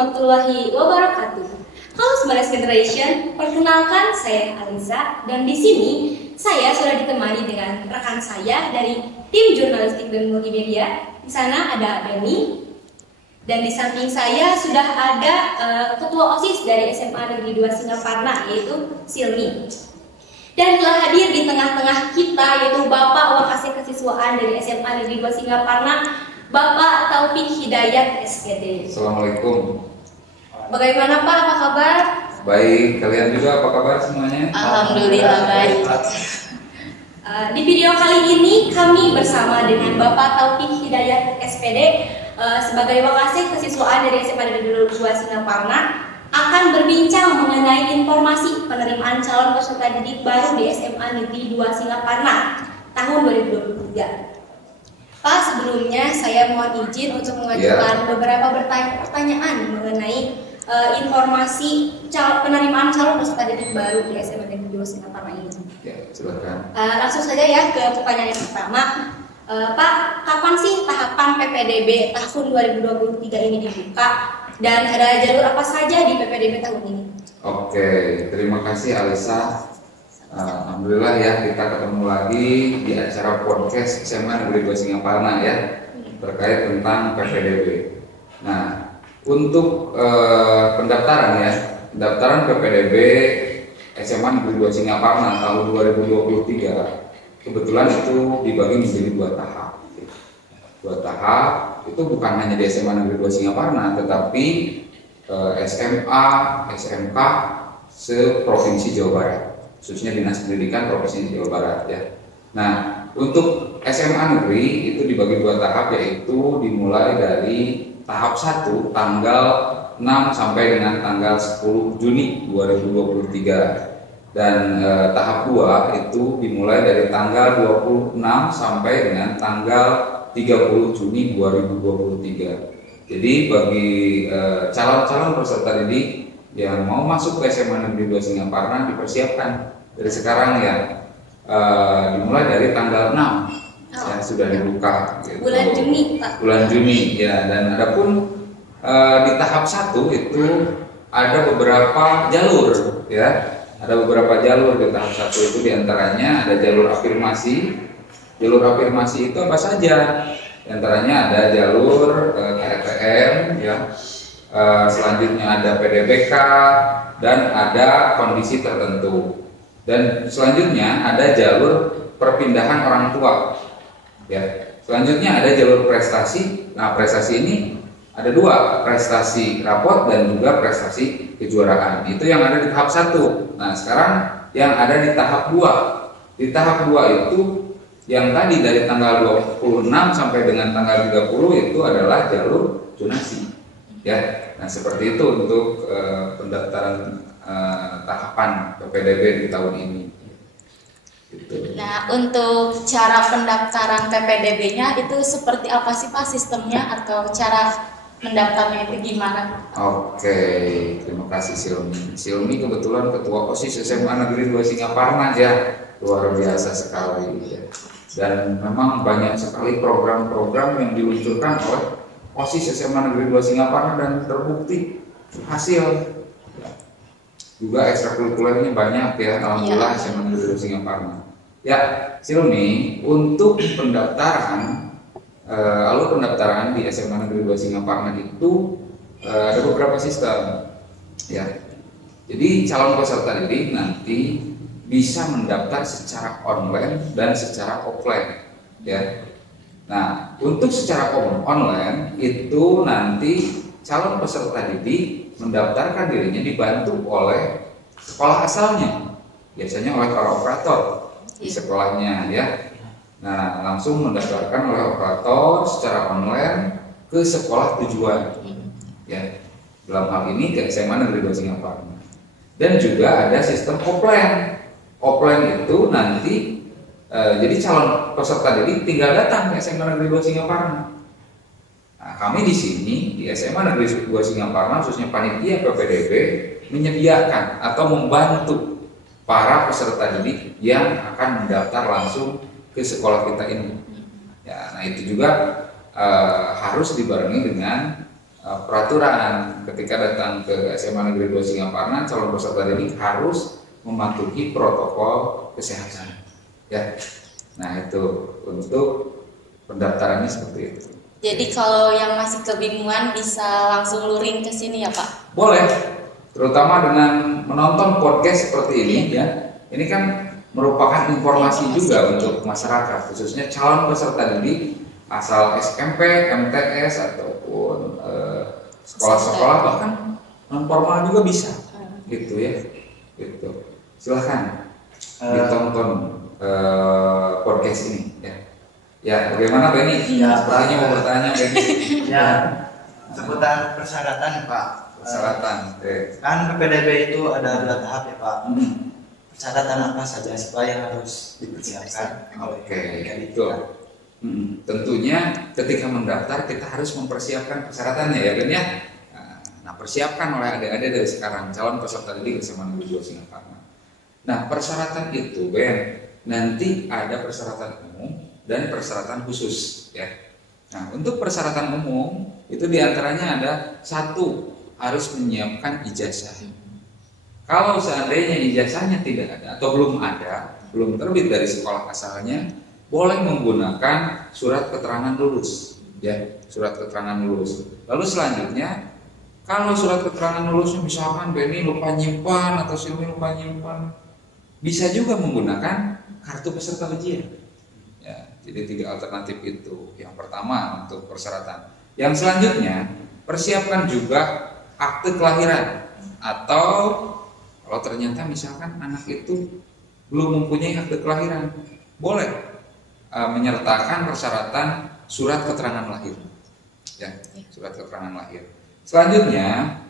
warahmatullahi wabarakatuh. Halo Smares Generation, perkenalkan saya Alisa dan di sini saya sudah ditemani dengan rekan saya dari tim jurnalistik dan multimedia. Di sana ada Dani dan di samping saya sudah ada ketua OSIS dari SMA Negeri 2 Singaparna yaitu Silmi. Dan telah hadir di tengah-tengah kita yaitu Bapak Wakasih Kesiswaan dari SMA Negeri 2 Singaparna, Bapak Taufik Hidayat SPD. Assalamualaikum. Bagaimana Pak, apa kabar? Baik, kalian juga apa kabar semuanya? Alhamdulillah baik. Di video kali ini kami bersama dengan Bapak Taufik Hidayat SPD sebagai Wakasih Kesiswaan dari SMA Negeri 2 Singaparna akan berbincang mengenai informasi penerimaan calon peserta didik baru di SMA Negeri 2 Singaparna tahun 2023. Pak, sebelumnya saya mohon izin untuk mengajukan beberapa pertanyaan mengenai informasi penerimaan calon peserta didik baru di SMA Negeri 2 Singaparna ini. Ya, silakan. Langsung saja ya ke pertanyaan yang pertama. Pak, kapan sih tahapan PPDB tahun 2023 ini dibuka? Dan ada jalur apa saja di PPDB tahun ini? Oke, terima kasih Alisa. Alhamdulillah ya kita ketemu lagi di acara podcast SMA Negeri 2 Singaparna ya terkait tentang PPDB. Nah, untuk pendaftaran PPDB SMA Negeri 2 Singaparna tahun 2023 kebetulan itu dibagi menjadi dua tahap. Itu bukan hanya di SMA Negeri 2 Singaparna tetapi SMA, SMK se-Provinsi Jawa Barat, khususnya Dinas Pendidikan Provinsi Jawa Barat ya. Nah, untuk SMA negeri itu dibagi dua tahap, yaitu dimulai dari tahap 1 tanggal 6 sampai dengan tanggal 10 Juni 2023 dan tahap 2 itu dimulai dari tanggal 26 sampai dengan tanggal 30 Juni 2023. Jadi bagi calon-calon peserta didik yang mau masuk ke SMA Negeri 2 Singaparna dipersiapkan dari sekarang ya, dimulai dari tanggal 6 ya, sudah dibuka gitu. Bulan Juni Pak. Bulan Juni ya, dan adapun di tahap 1 itu ada beberapa jalur ya, ada beberapa jalur di tahap 1 itu, diantaranya ada jalur afirmasi. Jalur afirmasi itu apa saja? Diantaranya ada jalur KFM ya, selanjutnya ada PDBK dan ada kondisi tertentu, dan selanjutnya ada jalur perpindahan orang tua ya. Selanjutnya ada jalur prestasi. Nah, prestasi ini ada dua, prestasi raport dan juga prestasi kejuaraan. Itu yang ada di tahap 1. Nah, sekarang yang ada di tahap 2. Di tahap 2 itu yang tadi dari tanggal 26 sampai dengan tanggal 30 itu adalah jalur zonasi ya. Nah, seperti itu untuk pendaftaran tahapan PPDB di tahun ini gitu. Nah, untuk cara pendaftaran PPDB-nya itu seperti apa sih Pak sistemnya, atau cara mendaftarnya itu gimana? Oke, terima kasih Silmi. Silmi kebetulan ketua OSIS SMA Negeri 2 Singaparna ya, luar biasa sekali ya. Dan memang banyak sekali program-program yang diluncurkan oleh OSIS SMA Negeri 2 Singaparna dan terbukti hasil. Juga ekstrakurikulernya banyak ya, alhamdulillah SMA Negeri 2 Singaparna. Ya, Silmi, untuk pendaftaran, alur pendaftaran di SMA Negeri 2 Singaparna itu ada beberapa sistem ya. Jadi calon peserta didik nanti bisa mendaftar secara online dan secara offline ya. Nah, untuk secara online itu nanti calon peserta didik mendaftarkan dirinya dibantu oleh sekolah asalnya, biasanya oleh para operator di sekolahnya ya. Nah, langsung mendaftarkan oleh operator secara online ke sekolah tujuan ya. Dalam hal ini ke SMA Negeri 2 Singaparna. Dan juga ada sistem offline. Offline itu nanti jadi calon peserta didik tinggal datang ke SMA Negeri 2 Singaparna. Nah, kami di sini di SMA Negeri 2 Singaparna, khususnya panitia PPDB, menyediakan atau membantu para peserta didik yang akan mendaftar langsung ke sekolah kita ini. Ya, nah itu juga harus dibarengi dengan peraturan ketika datang ke SMA Negeri 2 Singaparna, calon peserta didik harus mematuhi protokol kesehatan. Ya, nah itu untuk pendaftarannya seperti itu. Jadi kalau yang masih kebingungan bisa langsung luring ke sini ya Pak? Boleh, terutama dengan menonton podcast seperti ini ya. Ini kan merupakan informasi juga untuk masyarakat, khususnya calon peserta didik asal SMP, MTS ataupun sekolah-sekolah bahkan non formal juga bisa, gitu ya. Gitu. Silahkan ditonton podcast ini ya. Ya, bagaimana Benny? Ya, sepertinya mau bertanya Benny. Ya, seputar persyaratan Pak. Persyaratan. Kan PPDB itu ada 2 tahap ya Pak. Persyaratan apa saja supaya harus dipersiapkan? Oke, itu. Tentunya ketika mendaftar kita harus mempersiapkan persyaratannya ya Ben ya. Nah, persiapkan oleh adik-adik dari sekarang calon peserta didik SMA Negeri 2 Singaparna. Nah, persyaratan itu Ben, nanti ada persyaratan umum dan persyaratan khusus ya. Nah, untuk persyaratan umum itu diantaranya ada 1, harus menyiapkan ijazah. Kalau seandainya ijazahnya tidak ada atau belum terbit dari sekolah asalnya, boleh menggunakan surat keterangan lulus ya, surat keterangan lulus. Lalu selanjutnya, kalau surat keterangan lulusnya misalkan Benny lupa nyimpan atau Silmi lupa nyimpan, bisa juga menggunakan kartu peserta ujian. Ya, jadi 3 alternatif itu. Yang pertama untuk persyaratan. Yang selanjutnya, persiapkan juga akte kelahiran, atau kalau ternyata misalkan anak itu belum mempunyai akte kelahiran, boleh menyertakan persyaratan surat keterangan lahir. Ya, surat keterangan lahir. Selanjutnya,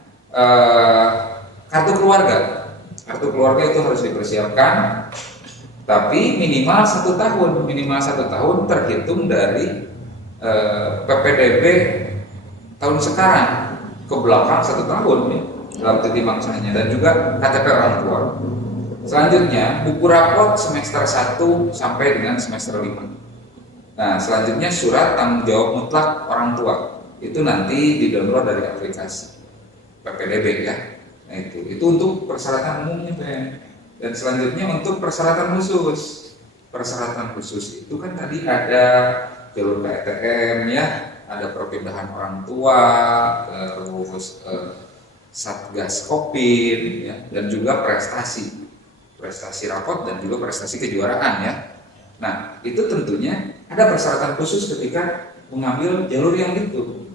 kartu keluarga. Kartu keluarga itu harus dipersiapkan, tapi minimal 1 tahun terhitung dari PPDB tahun sekarang ke belakang 1 tahun ya, dalam titik mangsanya, dan juga KTP orang tua. Selanjutnya, buku rapot semester 1 sampai dengan semester 5. Nah, selanjutnya surat tanggung jawab mutlak orang tua. Itu nanti di-download dari aplikasi PPDB ya. Nah, itu untuk persyaratan umumnya Ben. Dan selanjutnya untuk persyaratan khusus. Persyaratan khusus itu kan tadi ada jalur PTM ya, ada perpindahan orang tua, terus Satgas Covid ya, dan juga prestasi rapot dan juga prestasi kejuaraan ya. Nah, itu tentunya ada persyaratan khusus ketika mengambil jalur yang itu.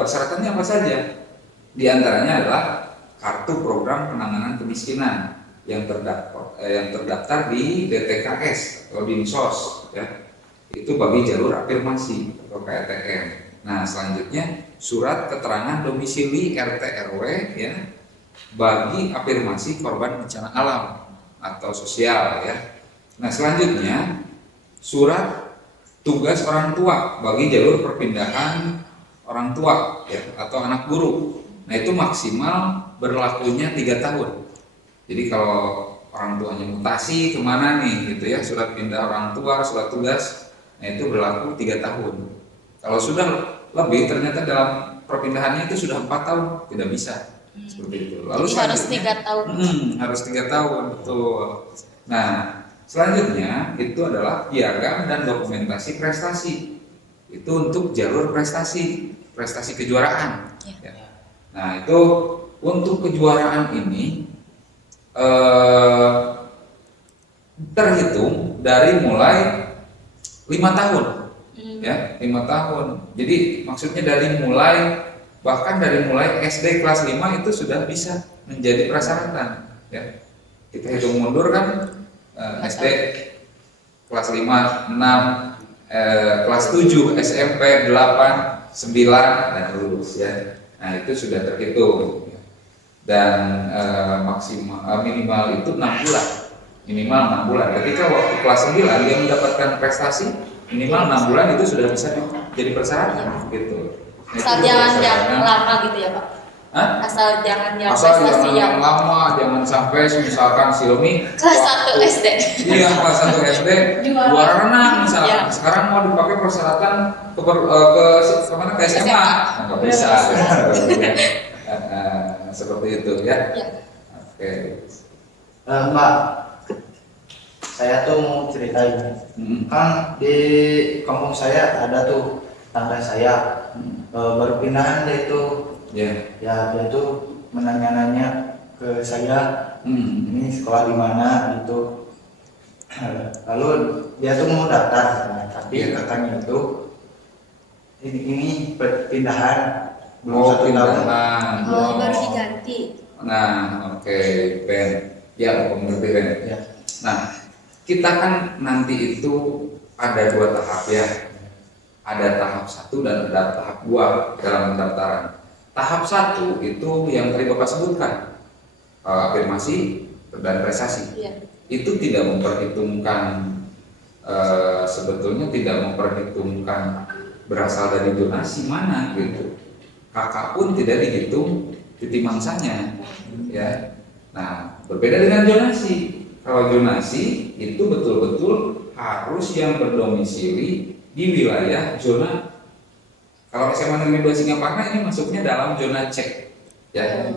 Persyaratannya apa saja? Di antaranya adalah kartu program penanganan kemiskinan yang terdaftar di DTKS atau Dinsos ya. Itu bagi jalur afirmasi atau KTM. Nah, selanjutnya surat keterangan domisili RT RW ya bagi afirmasi korban bencana alam atau sosial ya. Nah, selanjutnya surat tugas orang tua bagi jalur perpindahan orang tua ya atau anak guru. Nah, itu maksimal berlakunya 3 tahun. Jadi kalau orang tuanya mutasi kemana nih gitu ya, surat pindah orang tua, surat tugas, nah itu berlaku 3 tahun. Kalau sudah lebih ternyata dalam perpindahannya itu sudah 4 tahun, tidak bisa seperti itu. Lalu harus 3 tahun. Harus 3 tahun, betul. Nah, selanjutnya itu adalah piagam dan dokumentasi prestasi. Itu untuk jalur prestasi kejuaraan. Ya. Nah, itu untuk kejuaraan ini terhitung dari mulai 5 tahun. Ya, 5 tahun. Jadi maksudnya bahkan dari mulai SD kelas 5 itu sudah bisa menjadi persyaratan. Ya. Kita hitung mundur kan, SD kelas 5, 6, kelas 7, SMP 8, 9 dan lulus ya. Nah, itu sudah terhitung. Dan minimal itu 6 bulan. Minimal 6 bulan. Ketika waktu kelas 9 dia mendapatkan prestasi, minimal 6 bulan itu sudah bisa jadi persyaratan gitu. Asal jangan lama gitu ya Pak? Asal jangan yang Asal prestasi jangan yang lama, jangan sampai misalkan Silmi kelas 1 SD. Iya, kelas 1 SD juara renang misalkan. Iya. Sekarang mau dipakai persyaratan ke kemana, ke SMA. Nggak bisa. Seperti itu ya. Oke. Mbak, saya tuh mau ceritain. Kan di kampung saya ada tuh tangga saya baru pindahan deh itu. Ya dia tuh menanya-nanya ke saya ini sekolah di mana gitu. Lalu dia tuh mau daftar, tapi kakaknya itu ini pindahan belum 1 tahun. Baru diganti. Nah, oke, Ben. Ya, aku mengerti Ben. Ya. Nah, kita kan nanti itu ada 2 tahap ya. Ada tahap 1 dan ada tahap 2 dalam pendaftaran. Tahap 1 itu yang tadi Bapak sebutkan, afirmasi dan prestasi. Itu tidak memperhitungkan, sebetulnya tidak memperhitungkan berasal dari zonasi mana gitu. Kakak pun tidak dihitung titik mangsanya, ya. Nah, berbeda dengan zonasi. Kalau zonasi itu betul-betul harus yang berdomisili di wilayah zona. Kalau SMA Negeri 2 Singaparna ini masuknya dalam zona C, ya.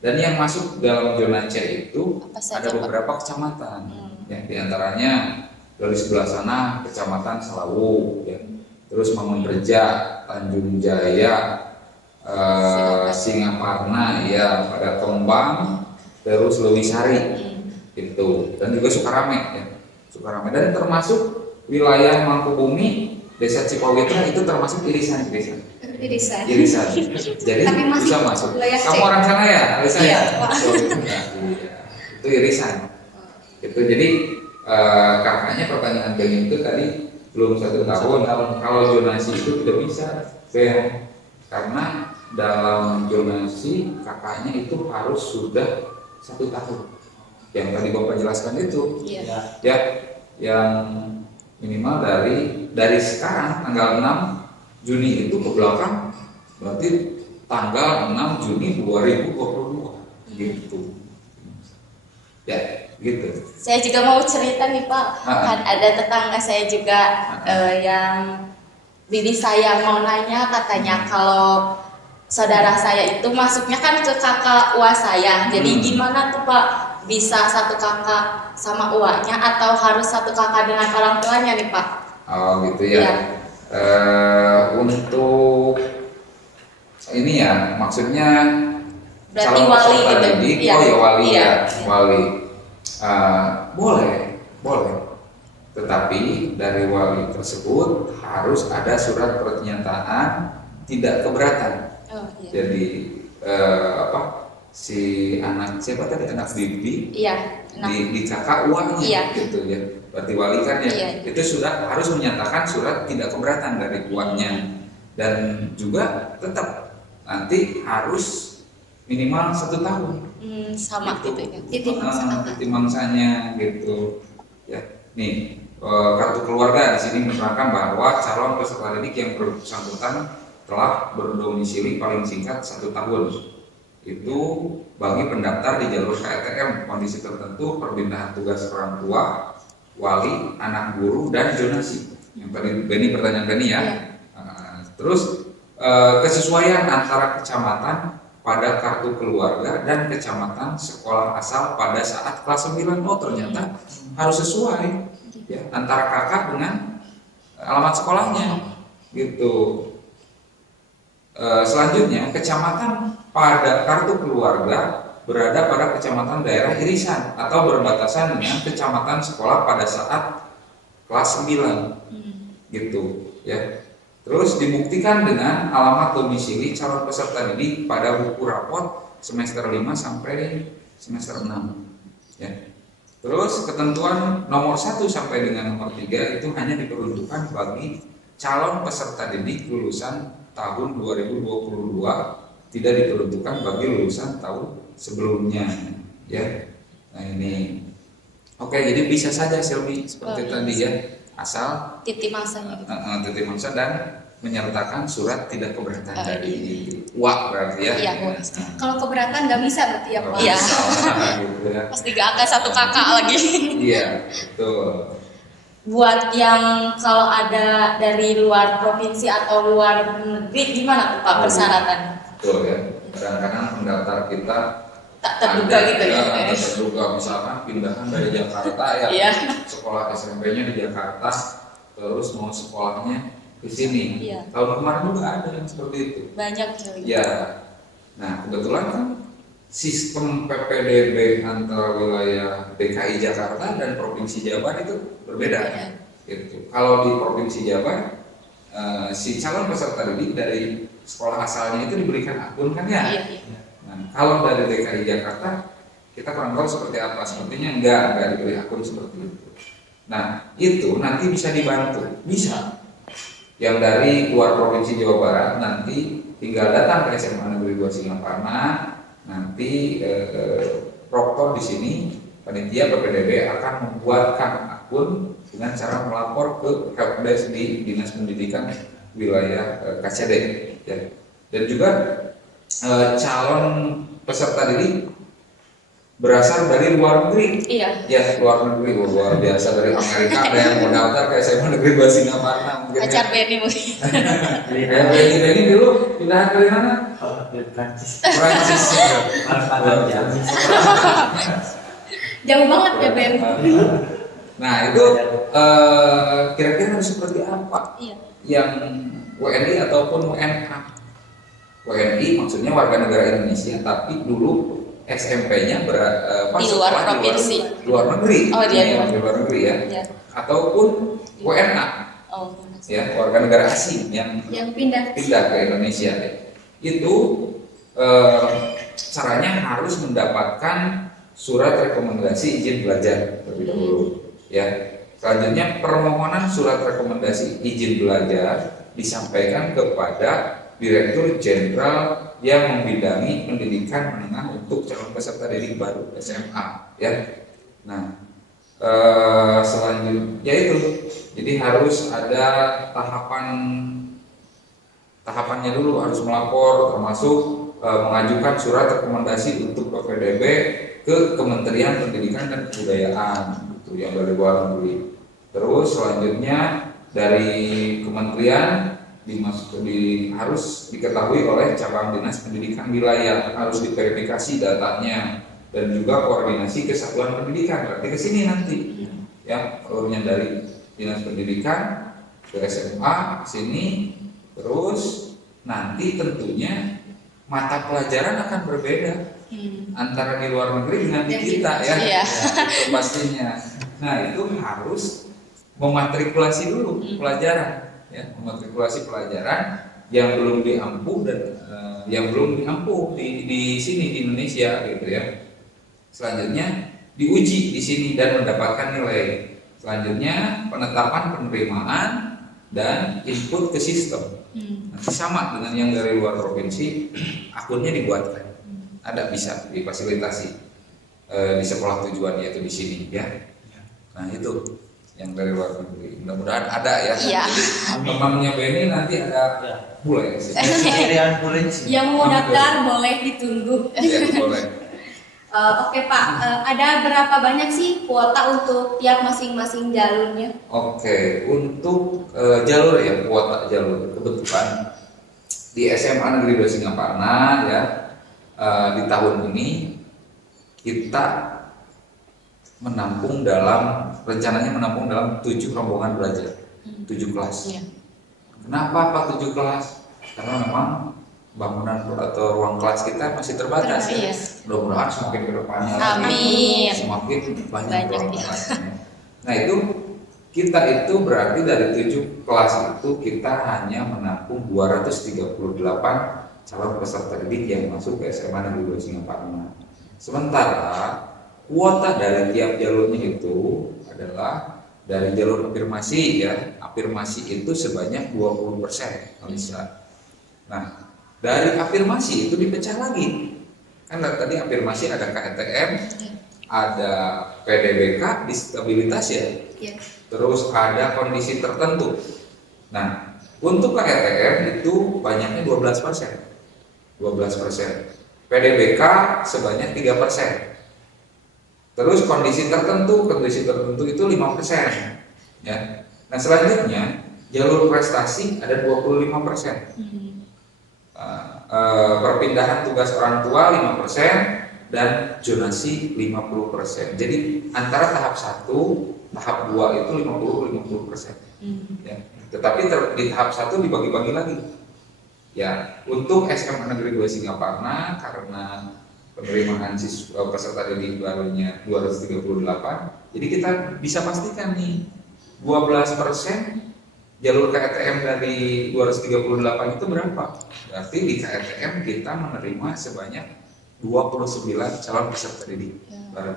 Dan yang masuk dalam zona C itu ada beberapa kecamatan, yang diantaranya dari sebelah sana Kecamatan Salawu, ya. Terus Mangunreja, Tanjung Jaya, Singaparna, ya, pada Kembang, terus Lewisari, itu, dan juga Sukarame, ya. Sukarame, dan termasuk wilayah Mangkubumi. Desa Cipawitra itu termasuk irisan. Jadi tapi bisa masuk. Kamu orang sana ya, Alisa ya? Itu irisan. Itu jadi kakaknya pertanyaan Ben itu tadi belum 1 tahun. Kalau zonasi itu tidak bisa, Ben, karena dalam zonasi kakaknya itu harus sudah 1 tahun. Yang tadi Bapak jelaskan itu, ya, yang minimal dari sekarang tanggal 6 Juni itu ke belakang berarti tanggal 6 Juni 2022 gitu. Ya, gitu. Saya juga mau cerita nih Pak. Kan ada tetangga saya juga yang bibi saya mau nanya, katanya kalau saudara saya itu masuknya kan ke kakak uas saya. Jadi gimana tuh Pak? Bisa 1 kakak sama uaknya atau harus 1 kakak dengan orang tuanya nih Pak? Oh gitu ya. Untuk ini ya, maksudnya berarti wali gitu. Didik, wali ya. Wali. Boleh. Tetapi dari wali tersebut harus ada surat pernyataan tidak keberatan. Jadi si anak siapa tadi, anak bibi, di kakak uangnya, gitu ya. Berarti wali kan ya, itu sudah harus menyatakan surat tidak keberatan dari uangnya, dan juga tetap nanti harus minimal 1 tahun. Sama gitu ya. Titik mangsanya gitu ya. Nih, kartu keluarga di sini menerangkan bahwa calon peserta didik yang bersangkutan telah berdomisili paling singkat 1 tahun. Itu bagi pendaftar di jalur KTM kondisi tertentu, perpindahan tugas orang tua, wali, anak guru, dan zonasi. Yang tadi Beni, pertanyaan Beni ya. Terus kesesuaian antara kecamatan pada kartu keluarga dan kecamatan sekolah asal pada saat kelas 9. Oh, ternyata harus sesuai ya, antara kakak dengan alamat sekolahnya gitu. Selanjutnya, kecamatan pada kartu keluarga berada pada kecamatan daerah irisan atau berbatasan dengan kecamatan sekolah pada saat kelas 9 gitu ya. Terus dibuktikan dengan alamat domisili calon peserta didik pada buku rapor semester 5 sampai semester 6 ya. Terus ketentuan nomor 1 sampai dengan nomor 3 itu hanya diperuntukkan bagi calon peserta didik lulusan tahun 2022, tidak diperuntukkan bagi lulusan tahun sebelumnya ya. Nah ini oke, jadi bisa saja Selvi seperti tadi ya, asal titik mangsanya gitu. Titik mangsa dan menyertakan surat tidak keberatan dari UAK berarti ya. Iya, Nah, Kalau keberatan nggak bisa berarti ya Pak? kalau Iya. misalnya gitu ya. Pasti gak akan satu kakak lagi. Iya, betul. Buat yang kalau ada dari luar provinsi atau luar negeri gimana tuh Pak persyaratan? Betul ya. Kadang-kadang pendaftar kita Tak terduga gitu ya. tak terduga, misalkan pindahan dari Jakarta ya, Iya. sekolah SMP-nya di Jakarta, terus mau sekolahnya ke sini. Iya. Tahun kemarin juga ada yang seperti itu. Banyak juga. Ya, nah kebetulan kan sistem PPDB antara wilayah DKI Jakarta dan Provinsi Jabar itu berbeda. Iya. Gitu. Kalau di Provinsi Jabar, si calon peserta didik dari sekolah asalnya itu diberikan akun kan ya. Iya, iya. Nah, kalau dari DKI Jakarta kita kurang tahu seperti apa. Sepertinya enggak diberi akun seperti itu. Nah, itu nanti bisa dibantu, bisa. Yang dari luar Provinsi Jawa Barat nanti tinggal datang ke SMA Negeri 2 Singaparna, nanti proktor di sini panitia PPDB akan membuatkan akun dengan cara melapor ke helpdesk di Dinas Pendidikan wilayah KCD ya. Dan juga calon peserta didik berasal dari luar negeri. Iya. Ya, luar negeri, luar biasa, dari Amerika ada yang mau daftar ke SMA Negeri 2 Singaparna mungkin. Pacar Benny mungkin. Ya, Benny dulu pindahan dari mana? Di Prancis. Prancis. Jauh banget ya Ben. Nah, itu kira-kira harus seperti apa Iya. yang WNI ataupun WNA? WNI maksudnya warga negara Indonesia, tapi dulu SMP-nya Di luar provinsi. di luar negeri. Oh, dia Ya, di luar negeri ya. Iya. Ataupun WNA, Oh, ya, warga negara asing yang Yang pindah. pindah ke Indonesia. Itu caranya harus mendapatkan surat rekomendasi izin belajar terlebih dahulu. Ya. Selanjutnya permohonan surat rekomendasi izin belajar disampaikan kepada Direktur Jenderal yang membidangi pendidikan menengah untuk calon peserta didik baru SMA. Ya. Nah, selanjutnya itu, jadi harus ada tahapannya dulu, harus melapor, termasuk mengajukan surat rekomendasi untuk PPDB ke Kementerian Pendidikan dan Kebudayaan gitu, yang dari luar negeri. Terus selanjutnya dari kementerian harus diketahui oleh cabang dinas pendidikan wilayah, harus diverifikasi datanya dan juga koordinasi kesatuan pendidikan. Berarti ke sini nanti ya, alurnya dari dinas pendidikan ke SMA sini, terus nanti tentunya mata pelajaran akan berbeda antara di luar negeri dengan di kita ya. Iya. Ya, itu pastinya. Nah, itu harus mematrikulasi dulu pelajaran ya, mematrikulasi pelajaran yang belum diampu dan yang belum diampu di sini di Indonesia gitu ya. Selanjutnya diuji di sini dan mendapatkan nilai. Selanjutnya penetapan penerimaan dan input ke sistem. Nanti sama dengan yang dari luar provinsi, akunnya dibuatkan. Ada bisa difasilitasi di sekolah tujuan, yaitu di sini ya. Nah, itu yang dari luar negeri. Mudah-mudahan ada ya. Iya. Temannya Benny nanti ada bule sih. Pilihan bulan sih. Yang mau daftar boleh ditunggu. Ya, boleh. Oke Pak, ada berapa banyak sih kuota untuk tiap masing-masing jalurnya? Oke, untuk jalur ya, kuota jalur kebetulan di SMA Negeri 2 Singaparna ya, di tahun ini kita rencananya menampung dalam 7 rombongan belajar, 7 kelas. Iya. Kenapa Pak 7 kelas? Karena memang bangunan atau ruang kelas kita masih terbatas ya. Iya. Mudah-mudahan semakin ke depannya Amin. semakin banyak Banyak, ruang iya. kelasnya. Nah, kita itu berarti dari 7 kelas itu kita hanya menampung 238 calon peserta didik yang masuk ke SMA Negeri 2 Singaparna. Sementara kuota dari tiap jalurnya itu adalah dari jalur afirmasi ya. Afirmasi itu sebanyak 20% bisa. Nah, dari afirmasi itu dipecah lagi. Kan tadi afirmasi ada KTM, ada PDBK disabilitas ya. Iya. Terus ada kondisi tertentu. Nah, Untuk KTM itu banyaknya 12%. 12%. PDBK sebanyak 3%. Terus kondisi tertentu itu 5%. Ya. Nah selanjutnya jalur prestasi ada 25%. Perpindahan tugas orang tua 5% dan zonasi 50%. Jadi antara tahap 1, tahap 2 itu 50-50%. Ya. Tetapi di tahap 1 dibagi-bagi lagi. Ya, untuk SMA Negeri 2 Singaparna karena penerimaan siswa peserta didik barunya 238, jadi kita bisa pastikan nih 12% jalur KTM dari 238 itu berapa? Berarti di KTM kita menerima sebanyak 29 calon peserta didik baru.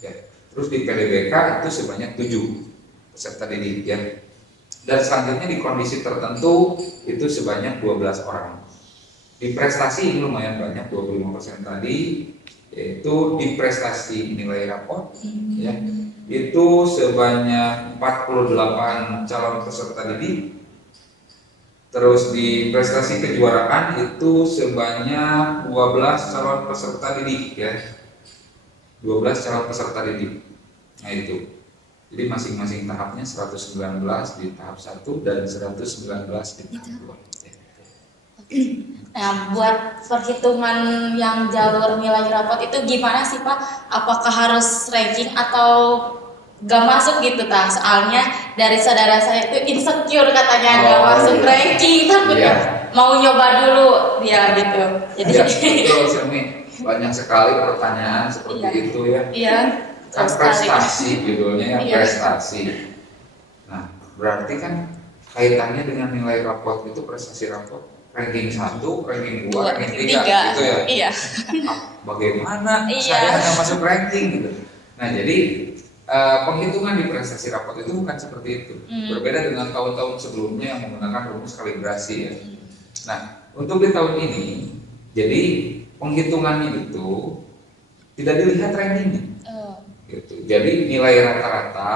Ya. Terus di PDBK itu sebanyak 7 peserta didik ya. Dan selanjutnya di kondisi tertentu itu sebanyak 12 orang. Di prestasi ini lumayan banyak 25% tadi, yaitu di prestasi nilai raport ya. Itu sebanyak 48 calon peserta didik. Terus di prestasi kejuaraan itu sebanyak 12 calon peserta didik ya. 12 calon peserta didik. Nah itu. Jadi masing-masing tahapnya 119 di tahap 1 dan 119 di tahap 2. Nah, buat perhitungan yang jalur nilai rapot itu gimana sih Pak? Apakah harus ranking atau gak masuk gitu ta? Soalnya dari saudara saya itu insecure katanya gak masuk ranking, takutnya mau nyoba dulu dia gitu. Jadi betul Sirmi, banyak sekali pertanyaan seperti itu ya. Iya. Kan prestasi judulnya ya prestasi. Nah, berarti kan kaitannya dengan nilai raport itu prestasi raport ranking 1, ranking 2, ranking 3 gitu ya. Iya. Bagaimana saya hanya masuk ranking gitu. Nah, jadi penghitungan di prestasi raport itu bukan seperti itu. Berbeda dengan tahun-tahun sebelumnya yang menggunakan rumus kalibrasi ya. Nah, untuk di tahun ini jadi penghitungannya itu tidak dilihat rankingnya. Gitu. Jadi nilai rata-rata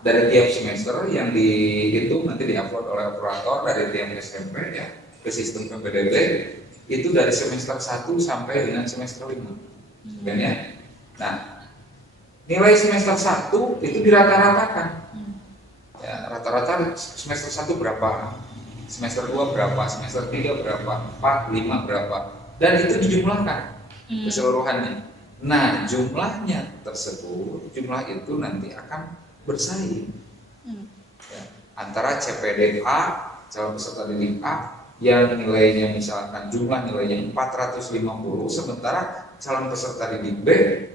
dari tiap semester yang dihitung nanti diupload oleh operator dari tiap SMP ya ke sistem PPDB itu dari semester 1 sampai dengan semester 5 kan ya. Nah nilai semester 1 itu dirata-ratakan ya, rata-rata semester 1 berapa, semester 2 berapa, semester 3 berapa, 4, 5 berapa, dan itu dijumlahkan keseluruhannya. Nah, jumlahnya tersebut, jumlah itu nanti akan bersaing ya, antara CPD A, calon peserta didik A, yang nilainya misalkan jumlah nilainya 450, sementara calon peserta didik B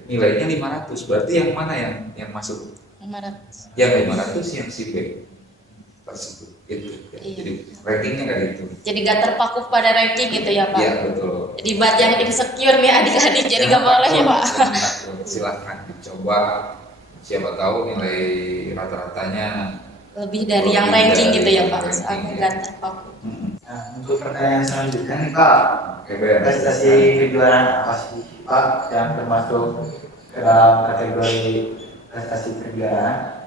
nilainya 500. Berarti yang mana yang masuk? 500. Yang 500 yang si B tersebut. Itu ya. Iya. Jadi rankingnya kayak gitu. Jadi gak terpaku pada ranking gitu ya Pak? Iya betul. Jadi buat yang insecure nih adik-adik jadi gak boleh ya Pak? Silahkan dicoba, siapa tahu nilai rata-ratanya lebih dari yang ranking gitu ya Pak? Soalnya gak terpaku. Nah, untuk pertanyaan selanjutnya nih Pak, prestasi kejuaraan apa sih Pak yang termasuk ke dalam kategori prestasi kejuaraan?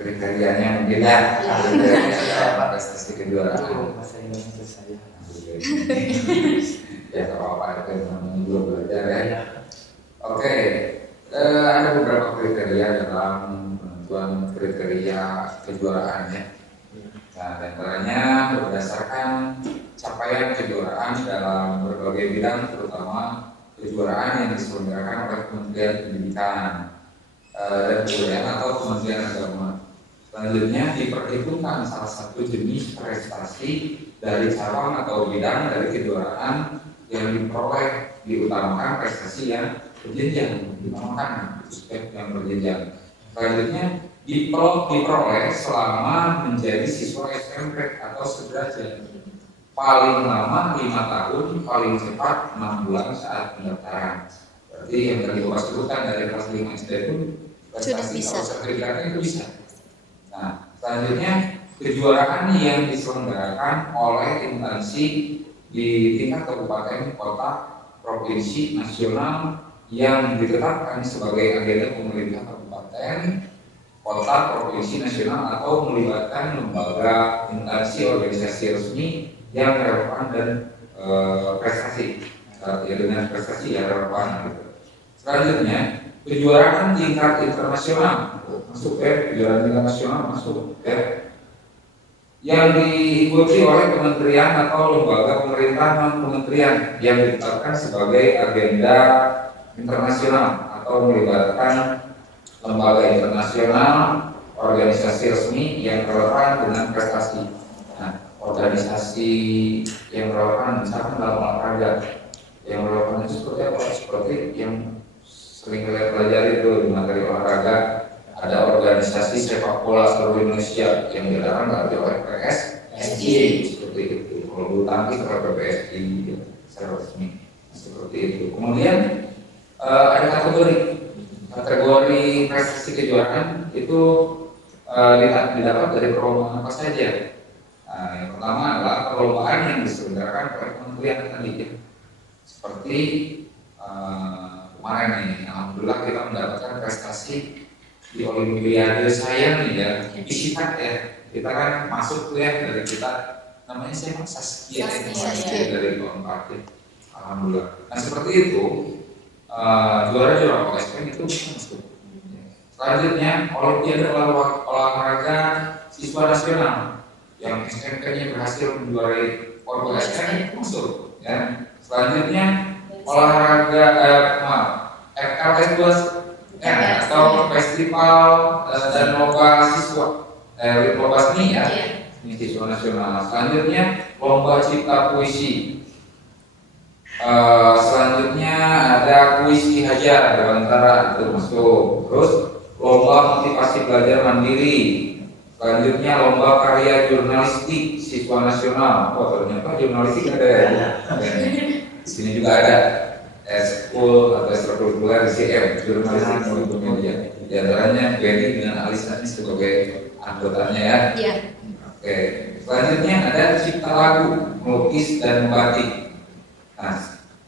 Kriterianya mungkin ya, kriterianya prestasi kejuaraan. Bahasa Indonesia saya. Ya kalau apa itu namanya juga belajar ya. Oke, ada beberapa kriteria dalam penentuan kriteria kejuaraan ya. Nah, antaranya berdasarkan capaian kejuaraan dalam berbagai bidang, terutama kejuaraan yang diselenggarakan oleh Kementerian Pendidikan dan Kebudayaan atau Kementerian Agama. Selanjutnya diperhitungkan salah satu jenis prestasi dari cabang atau bidang dari kejuaraan yang diperoleh, diutamakan prestasi yang berjenjang, diutamakan aspek yang berjenjang. Selanjutnya diperoleh selama menjadi siswa SMP atau sederajat, paling lama 5 tahun, paling cepat 6 bulan saat pendaftaran. Berarti yang tadi Bapak sebutkan dari kelas 5 SD pun prestasi atau sertifikatnya itu bisa. Nah, selanjutnya kejuaraan yang diselenggarakan oleh instansi di tingkat kabupaten, kota, provinsi, nasional yang ditetapkan sebagai agenda pemerintah kabupaten, kota, provinsi, nasional, atau melibatkan lembaga, instansi, organisasi resmi yang relevan dan prestasi, ya dengan prestasi yang relevan. Gitu. Selanjutnya, kejuaraan tingkat internasional masuk kejuaraan tingkat nasional masuk yang diikuti oleh kementerian atau lembaga pemerintah non kementerian yang ditetapkan sebagai agenda internasional atau melibatkan lembaga internasional, organisasi resmi yang relevan dengan prestasi. Nah, organisasi yang relevan misalkan dalam olahraga yang relevan itu seperti apa? Seperti yang sering kalian pelajari itu di materi olahraga, ada organisasi sepak bola seluruh Indonesia yang diadakan oleh PSSI seperti itu. Kalau bulu tangkis oleh PBSI secara resmi seperti itu. Kemudian ada kategori prestasi kejuaraan itu didapat dari perlombaan apa saja. Nah, yang pertama adalah perlombaan yang diselenggarakan oleh kementerian tadi ya. Seperti kemarin nih, alhamdulillah kita mendapatkan prestasi di Olimpiade saya nih ya, Isikat ya. Kita kan masuk tuh ya dari kita namanya siapa? Saskia dari Unpad. Alhamdulillah. Nah seperti itu juara-juara OSPN itu masuk. Selanjutnya Olimpiade olahraga siswa nasional yang SMK-nya berhasil menjuarai OSPN itu masuk. Ya. Selanjutnya olahraga FKS atau festival dan lomba siswa, lomba seni ya, seni siswa nasional. Selanjutnya lomba cipta puisi. Selanjutnya ada kuis Ki Hajar Dewantara itu masuk. Terus lomba motivasi belajar mandiri. Selanjutnya lomba karya jurnalistik siswa nasional. Oh ternyata jurnalistik ada ya. Di sini juga ada school atau ekstrakurikuler CM jurnalistik multimedia. Di antaranya Benny dengan Alisa sebagai anggotanya ya. Iya. Oke. Selanjutnya ada cipta lagu, melukis dan membatik. Nah,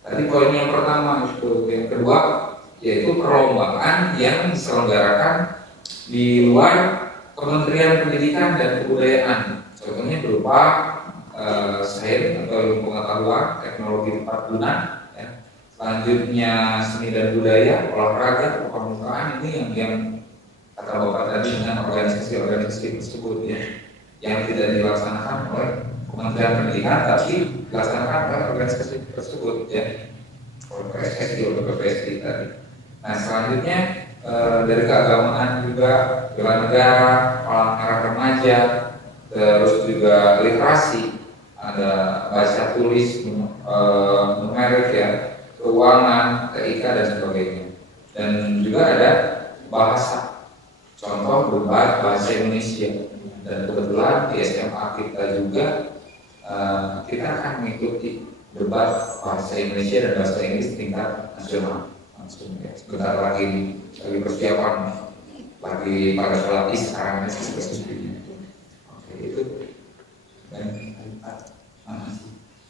tadi poin yang pertama itu, yang kedua yaitu perlombaan yang diselenggarakan di luar Kementerian Pendidikan dan Kebudayaan. Contohnya berupa sains atau ilmu pengetahuan, teknologi tempat guna, ya. Selanjutnya seni dan budaya, olahraga, kepramukaan ini yang kata Bapak tadi dengan organisasi-organisasi tersebut ya, yang tidak dilaksanakan oleh Kementerian Pendidikan tapi dilaksanakan oleh organisasi tersebut ya, oleh PSSI, oleh PPSI tadi. Nah selanjutnya dari keagamaan juga bela negara, olahraga remaja, terus juga literasi, ada baca tulis, numerik ya, keuangan, TIK dan sebagainya. Dan juga ada bahasa, contoh debat bahasa Indonesia. Dan kebetulan di SMA kita juga kita akan mengikuti debat bahasa Indonesia dan bahasa Inggris tingkat nasional langsung ya. Sebentar lagi persiapan lagi pada pelatih sekarang seperti oke itu. Dan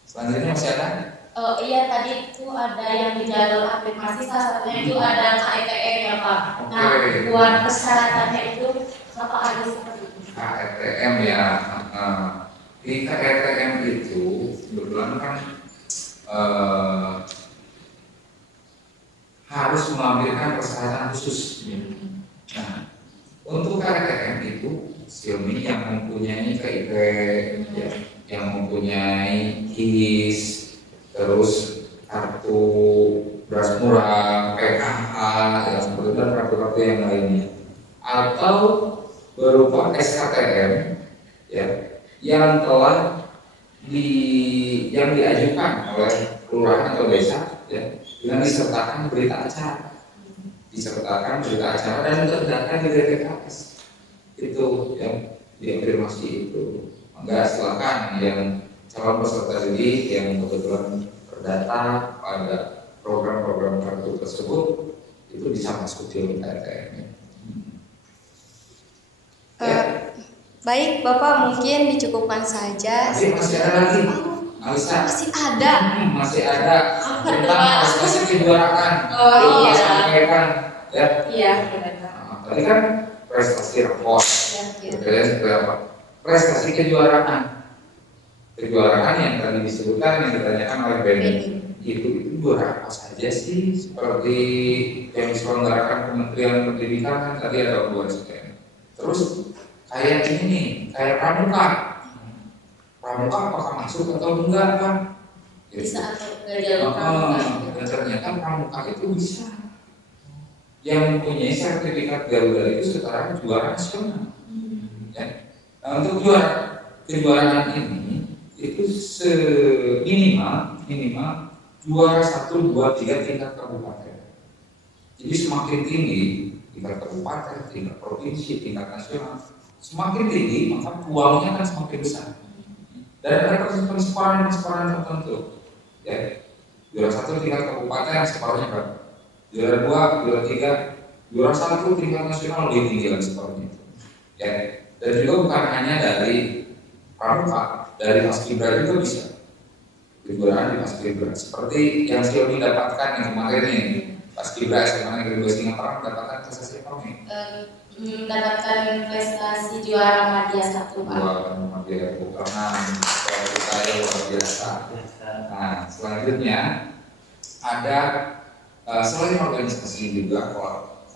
selanjutnya masih ada? Oh iya tadi itu ada yang di jalur aplikasi salah satunya itu ada KETM ya Pak. Nah buat persyaratannya itu apa aja seperti itu? KETM ya. Di KETM itu kebetulan kan harus mengambilkan persyaratan khusus. Nah, untuk KETM itu Silmi yang mempunyai KIP, ya, yang mempunyai KIS, terus kartu beras murah, PKH, ya, seperti dan kartu-kartu yang lainnya, atau berupa SKTM, ya, yang telah diajukan oleh kelurahan atau desa, ya, dengan disertakan berita acara, dan terdata di DPKS itu, ya, diafirmasi itu. Maka silakan yang calon peserta didik yang kebetulan terdata pada program-program kartu tersebut itu bisa masuk di KTM. Baik, Bapak mungkin dicukupkan saja. Masih ada lagi, Alisa. Masih ada. Masih ada tentang prestasi kejuaraan. Oh iya. Sampaikan, ya. Iya benar. Tadi kan prestasi rapor, Ya. prestasi kejuaraan yang tadi disebutkan, yang ditanyakan oleh Benny, itu juara apa saja sih? Seperti yang diselenggarakan Kementerian Pendidikan kan tadi ada USN. Terus kayak ini nih, kayak pramuka apakah masuk atau enggak kan? Bisa atau enggak jalur pramuka. Dan ternyata pramuka itu bisa. Yang mempunyai sertifikat Garuda itu setara juara nasional. Ya. Nah, untuk kejuaraan ini itu minimal juara 1, 2, 3 tingkat kabupaten. Jadi semakin tinggi tingkat kabupaten, tingkat provinsi, tingkat nasional, semakin tinggi maka peluangnya akan semakin besar. Dan ada penseparan tertentu. Ya, juara 1 tingkat kabupaten separuhnya berapa? Juara 2, juara 3, juara 1 tingkat nasional lebih tinggi lagi separuhnya. Ya, dan juga bukan hanya dari pramuka, dari paskibra juga bisa. Kejuaraan di paskibra seperti yang Silmi dapatkan yang kemarin nih, paskibra SMA Negeri 2 Singaparna mendapatkan prestasi apa nih? Mendapatkan prestasi juara Madya 1, Pak. Juara Madya karena saya luar biasa. Nah, selanjutnya ada selain organisasi juga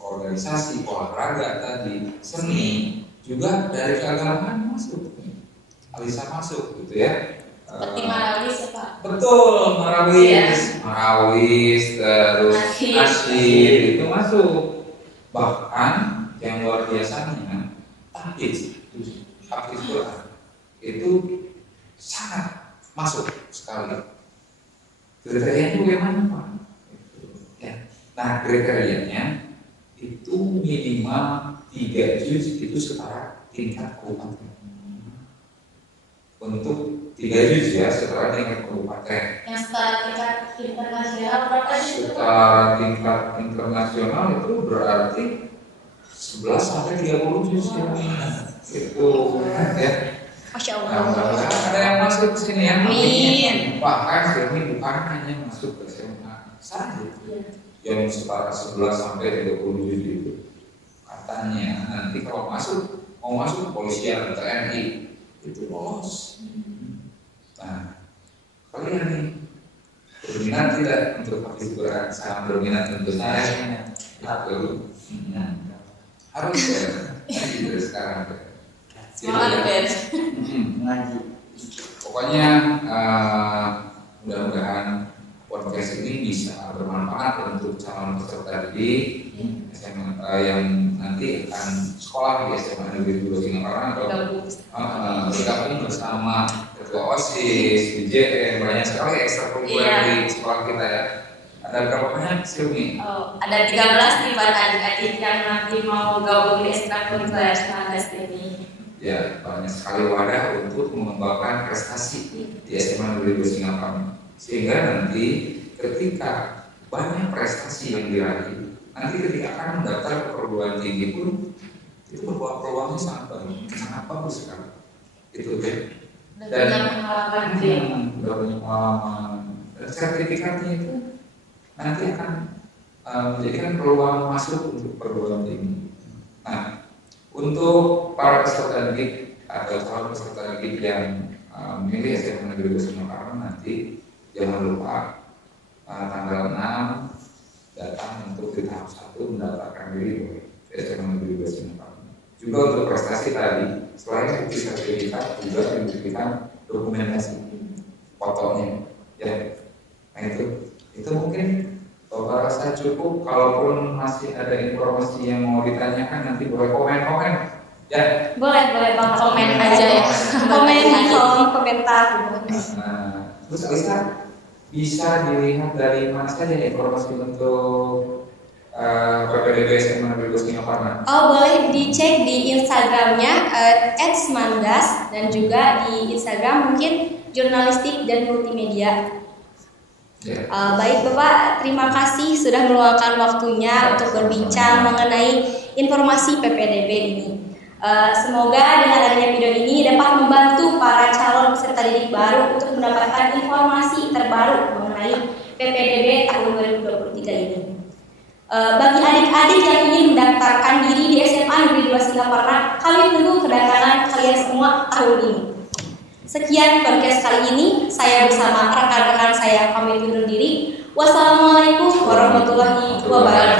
organisasi olahraga tadi, seni juga dari keagamaan masuk. Alisa masuk gitu ya. Seperti Marawis ya Pak? Betul, Marawis, terus Nasir itu masuk. Bahkan yang luar biasanya Hafiz Quran itu sangat masuk sekali. Kriterianya bagaimana Pak? Ya. Nah, kriterianya itu minimal 3 juz itu setara tingkat kabupaten. Untuk 3 juz ya setara tingkat kabupaten. Yang setara tingkat internasional berapa juz? Setara tingkat internasional itu berarti 11 sampai 30 juz ya. Itu ya. Masya Allah. Nah, ada yang masuk ke sini ya. Amin. Bahkan ini bukan hanya masuk ke SMA saja. Yang setara 11 sampai 30 juz itu. Katanya nanti kalau mau masuk kepolisian atau TNI itu lolos. Nah, kalian nih berminat tidak untuk Hafiz Quran? Sangat berminat tentu saya. Harus ya, dari sekarang. Semangat Ben. Ngaji. Pokoknya mudah-mudahan podcast ini bisa bermanfaat untuk calon peserta didik yang nanti akan sekolah di SMA Negeri 2 Singaparna atau bergabung bersama ketua OSIS, DJM, banyak sekali ekstrakurikuler di sekolah kita ya. Ada berapa banyak Silmi? Oh, ada 13 nih buat adik-adik yang nanti mau gabung di ekstrakurikuler ini. Ya, banyak sekali wadah untuk mengembangkan prestasi di SMA Negeri 2 Singaparna. Sehingga nanti ketika banyak prestasi yang diraih, nanti ketika akan mendaftar ke perguruan tinggi pun itu peluangnya sangat bagus sekali. Itu ya. Dan udah banyak pengalaman. Dan sertifikatnya itu nanti akan menjadikan peluang masuk untuk perguruan tinggi. Nah, untuk para peserta didik atau calon peserta didik yang memilih SMA Negeri 2 Singaparna nanti jangan lupa tanggal 6 datang untuk di tahap 1 mendaftarkan diri di SMA Negeri 2 Singaparna. Juga untuk prestasi tadi, selain bukti sertifikat juga dibuktikan dokumentasi fotonya. Ya, nah itu mungkin Bapak rasa cukup. Kalaupun masih ada informasi yang mau ditanyakan nanti boleh komen. Ya. Boleh Bang, Komen aja ya. Komen di kolom komentar. Nah, terus Alisa bisa dilihat dari mana saja informasi untuk PPDB SMA Negeri 2 Singaparna? Oh, boleh dicek di Instagramnya @smandas dan juga di Instagram mungkin jurnalistik dan multimedia. Yeah. Baik Bapak, terima kasih sudah meluangkan waktunya untuk berbincang mengenai informasi PPDB ini. Semoga dengan adanya video ini dapat membantu para calon peserta didik baru untuk mendapatkan informasi terbaru mengenai PPDB tahun 2023 ini. Bagi adik-adik yang ingin mendaftarkan diri di SMA Negeri 2 kami tunggu kedatangan kalian semua tahun ini. Sekian podcast kali ini, saya bersama rekan-rekan saya pamit undur diri. Wassalamualaikum warahmatullahi wabarakatuh.